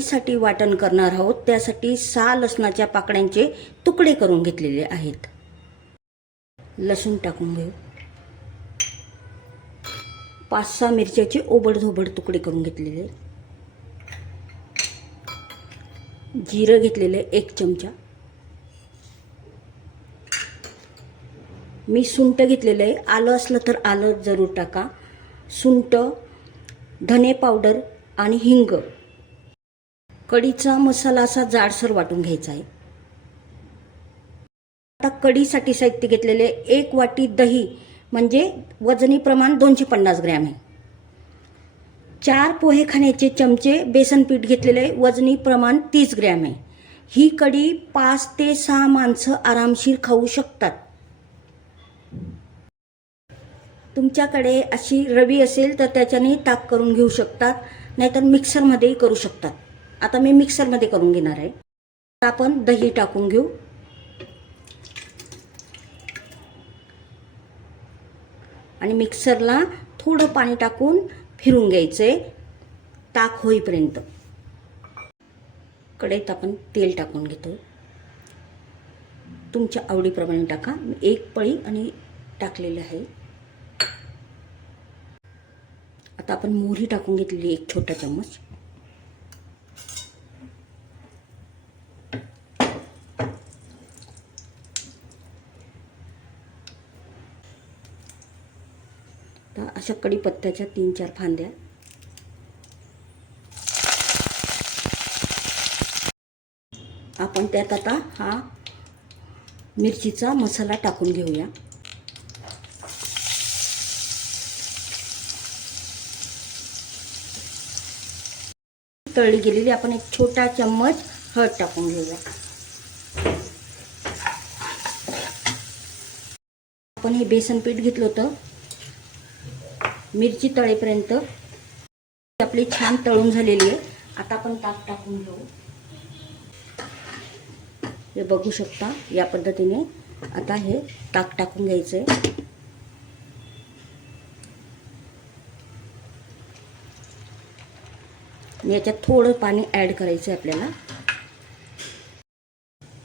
कढीसाठी वाटण करणार आहोत. त्यासाठी सहा लसणाच्या पाकळ्यांचे तुकडे करून घेतलेले आहेत. लसूण टाकून घेऊ. पाच सहा मिरच्याचे ओबडधोबड तुकडे करून घेतलेले. जिरं घेतलेले एक चमचा. मी सुंट घेतलेलं आहे. आलं असलं तर आलं जरूर टाका. सुंट धने पावडर आणि हिंग कढीचा मसाला असा जाडसर वाटून घ्यायचा आहे. आता कढीसाठी साहित्य घेतलेले एक वाटी दही म्हणजे वजनी प्रमाण दोनशे पन्नास ग्रॅम आहे. चार पोहे खाण्याचे चमचे बेसन पीठ घेतलेले वजनी प्रमाण तीस ग्रॅम आहे. ही कढी पाच ते सहा माणसं आरामशीर खाऊ शकतात. तुमच्याकडे अशी रवी असेल तर त्याच्याने ताक करून घेऊ शकतात नाहीतर मिक्सरमध्येही करू शकतात. आता मी मिक्सरमध्ये करून घेणार आहे. आता आपण दही टाकून घेऊ. आणि मिक्सरला थोडं पाणी टाकून फिरून घ्यायचं. आहे ताक होईपर्यंत. कढईत आपण तेल टाकून घेतो. तुमच्या आवडीप्रमाणे टाका. मी एक पळी आणि टाकलेलं आहे. आता आपण मोहरी टाकून घेतलेली एक छोटा चम्मच. अशा कढीपत्त्याच्या तीन चार फांद्या. आपण त्यात आता हा मिरचीचा मसाला टाकून घेऊया. तळली गेलेली आपण एक छोटा चम्मच हळद टाकून घेऊया. आपण हे बेसन पीठ घेतलं होतं. मिरची तळेपर्यंत. आपली छान तळून झालेली आहे. आता आपण ताक टाकून घेऊ. हे बघू शकता या पद्धतीने आता हे ताक टाकून घ्यायचं आहे याच्यात थोडं पाणी ॲड करायचं आहे आपल्याला.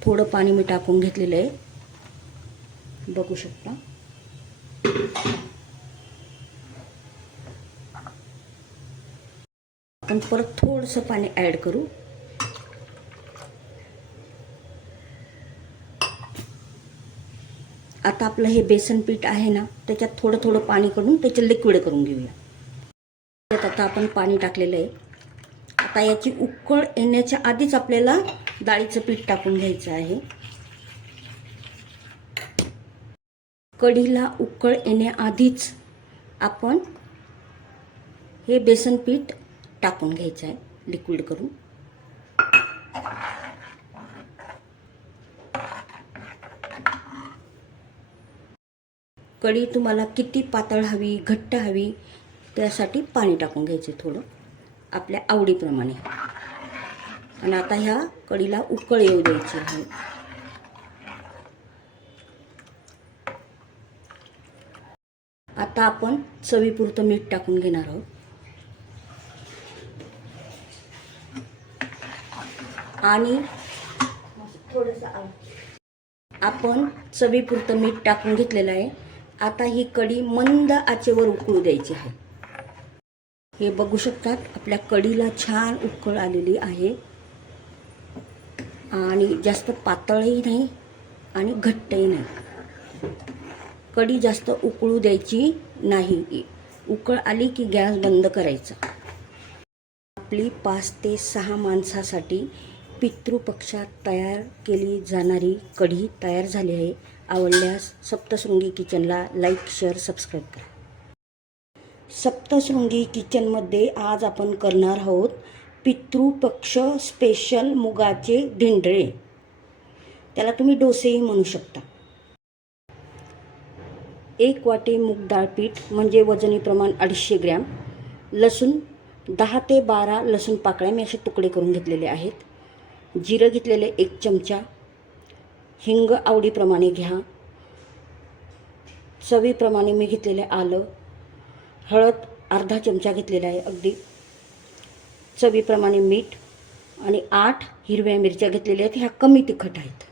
थोडं पाणी मी टाकून घेतलेलं आहे. बघू शकता. आपण परत थोडंसं पाणी ॲड करू. आता आपलं हे बेसन पीठ आहे ना त्याच्यात थोडं थोडं पाणी करून त्याचे लिक्विड करून घेऊया. त्यात आता आपण पाणी टाकलेलं आहे. आता याची उकळ येण्याच्या आधीच आपल्याला डाळीचं पीठ टाकून घ्यायचं आहे. कढीला उकळ येण्याआधीच आपण हे बेसन पीठ टाकून घ्यायचं आहे लिक्विड करून. कढी तुम्हाला किती पातळ हवी घट्ट हवी त्यासाठी पाणी टाकून घ्यायचे थोडं आपल्या आवडीप्रमाणे. आणि आता ह्या कढीला उकळ येऊ द्यायची आहे. आता आपण चवीपुरतं मीठ टाकून घेणार आहोत. आणि थोडंसं आपण चवीपुरतं मीठ टाकून घेतलेलं आहे. आता ही कढी मंद आचेवर उकळू द्यायची आहे. हे बघू शकतात आपल्या कढीला छान उकळ आलेली आहे. आणि जास्त पातळही नाही आणि घट्टही नाही. कढी जास्त उकळू द्यायची नाही. उकळ आली की गॅस बंद करायचा. आपली पाच ते सहा माणसासाठी पितृपक्षात तयार केली जाणारी कढी तयार झाली आहे. आवडल्यास सप्तशृंगी किचनला लाईक शेअर सबस्क्राईब करा. सप्तशृंगी किचनमध्ये आज आपण करणार आहोत पितृपक्ष स्पेशल मुगाचे धिंडळे. त्याला तुम्ही डोसेही म्हणू शकता. एक वाटी मूग डाळ पीठ म्हणजे वजनी प्रमाण अडीचशे ग्रॅम लसूण दहा ते बारा लसूण पाकळ्या मी असे तुकडे करून घेतलेले आहेत. जिरं घेतलेले एक चमचा हिंग आवडीप्रमाणे घ्या. चवीप्रमाणे मी घेतलेले आलं. हळद अर्धा चमचा घेतलेला आहे अगदी. चवीप्रमाणे मीठ आणि आठ हिरव्या मिरच्या घेतलेल्या आहेत. ह्या कमी तिखट आहेत.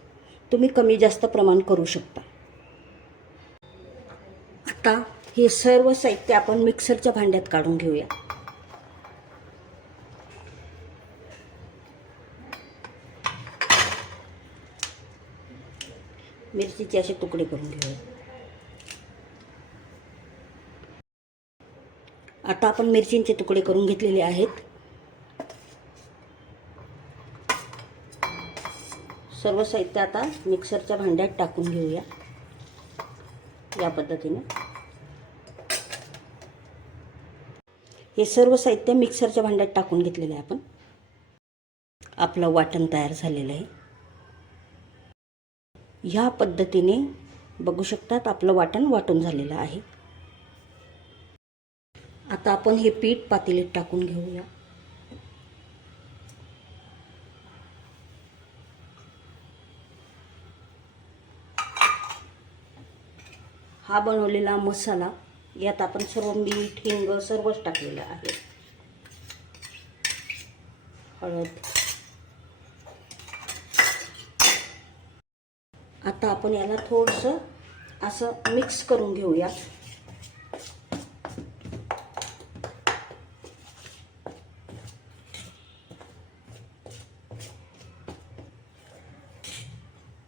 तुम्ही कमी जास्त प्रमाण करू शकता. आता हे सर्व साहित्य आपण मिक्सरच्या भांड्यात काढून घेऊया. मिरचीचे असे तुकडे करून घेऊया आता आपण मिरचींचे तुकडे करून घेतलेले आहेत. सर्व साहित्य आता मिक्सरच्या भांड्यात टाकून घेऊया. या पद्धतीने. हे सर्व साहित्य मिक्सरच्या भांड्यात टाकून घेतलेलं आहे आपण. आपलं वाटण तयार झालेलं आहे. ह्या पद्धतीने बघू शकतात आपलं वाटण वाटून झालेलं आहे. आता आपण हे पीठ पातेलीत टाकून घेऊया. हा बनवलेला मसाला यात आपण सर्व मीठ हिंग सर्वच टाकलेलं आहे. हळद. आता आपण याला थोडंसं असं मिक्स करून घेऊया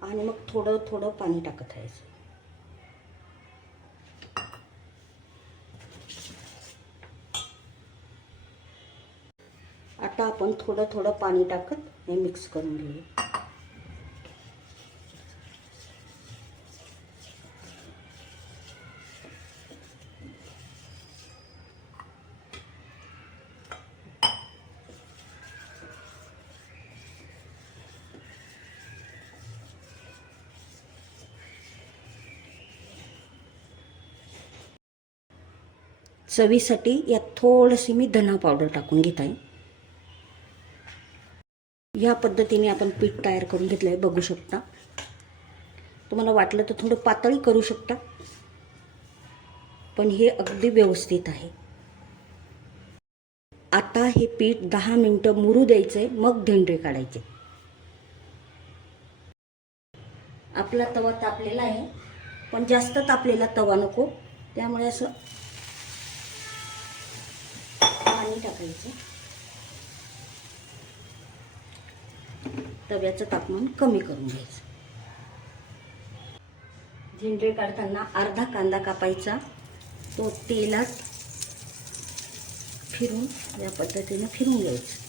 आणि मग थोडं थोडं पाणी टाकत राहायचं. आता आपण थोडं थोडं पाणी टाकत हे मिक्स करून घेऊया. चवीसाठी यात थोडीशी मी धना पावडर टाकून घेत. आहे या पद्धतीने आपण पीठ तयार करून घेतलं आहे बघू शकता. तुम्हाला वाटलं तर थोडं पातळी करू शकता. पण हे अगदी व्यवस्थित आहे. आता हे पीठ दहा मिनटं मुरू द्यायचं आहे मग धेंडरे काढायचे. आपला तवा तापलेला आहे पण जास्त तापलेला तवा नको. त्यामुळे असं टाकायचं. तव्याचं तापमान कमी करून घ्यायचं. झेंडे काढताना अर्धा कांदा कापायचा. तो तेलात फिरून या पद्धतीने फिरून घ्यायचं.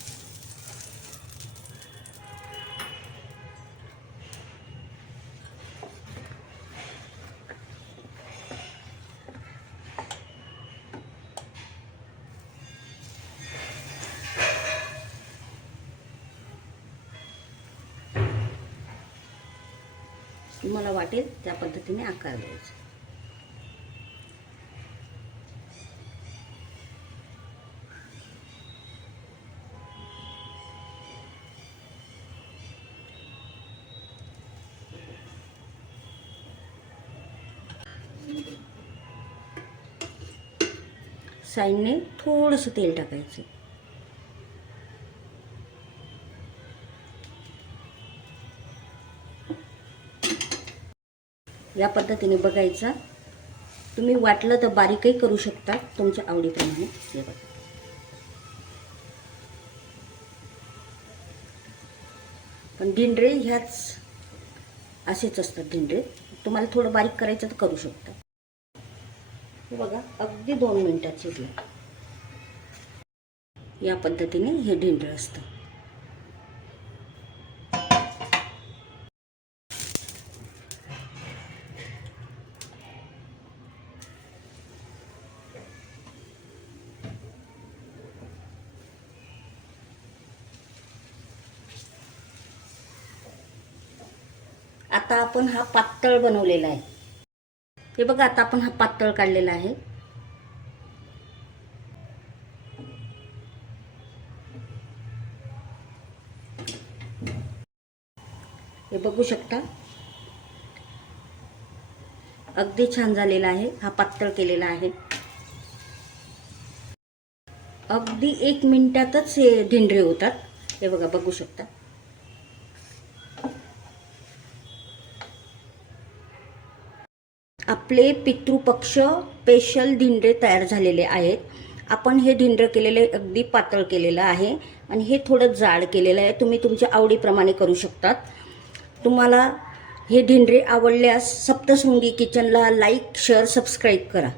तुम्हाला वाटेल त्या पद्धतीने आकार द्यायचा. साईडने थोडंसं तेल टाकायचं. या पद्धतीने बघायचा. तुम्ही वाटलं तर बारीकही करू शकता तुमच्या आवडीप्रमाणे. हे बघा. पण दिंडरे ह्याच असेच असतात दिंडरे. तुम्हाला थोडं बारीक करायचं तर करू शकता. बघा अगदी दोन मिनटात शिजलं. या पद्धतीने हे दिंडर असतं. आता आपण हा पातळ बनवलेला आहे. हे बघा आता आपण हा पातळ काढलेला आहे. हे बघू शकता. अगदी छान झालेला आहे हा पातळ केलेला आहे. अगदी एक मिनिटातच हे ढेंडरे होतात. हे बघा बघू शकता. आपले पितृपक्ष स्पेशल धिंडे तयार झालेले आहेत. आपण हे धिंड केलेले अगदी पातळ केलेलं आहे आणि हे थोडं जाड केलेलं आहे. तुम्ही तुमच्या आवडीप्रमाणे करू शकतात. तुम्हाला हे धिंडे आवडल्यास सप्तशृंगी किचनला लाईक शेअर सबस्क्राईब करा.